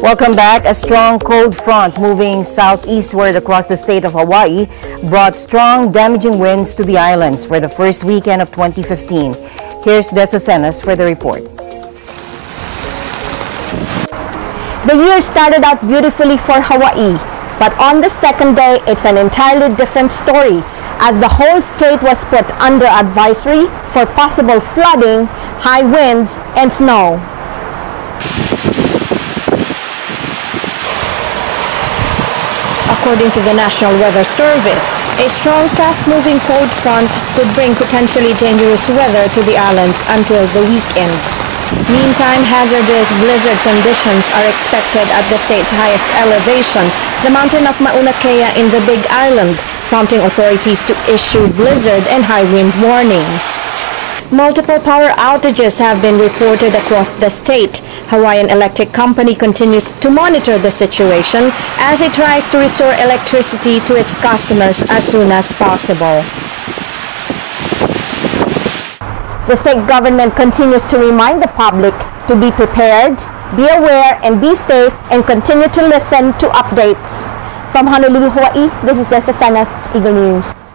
Welcome back. A strong cold front moving southeastward across the state of Hawaii brought strong, damaging winds to the islands for the first weekend of 2015. Here's Dessa Cenas for the report. The year started out beautifully for Hawaii, but on the second day, it's an entirely different story, as the whole state was put under advisory for possible flooding, high winds, and snow. According to the National Weather Service, a strong, fast-moving cold front could bring potentially dangerous weather to the islands until the weekend. Meantime, hazardous blizzard conditions are expected at the state's highest elevation, the mountain of Mauna Kea in the Big Island, prompting authorities to issue blizzard and high wind warnings. Multiple power outages have been reported across the state. Hawaiian Electric Company continues to monitor the situation as it tries to restore electricity to its customers as soon as possible. The state government continues to remind the public to be prepared, be aware, and be safe, and continue to listen to updates. From Honolulu, Hawaii, this is Dessa Cenas, Eagle News.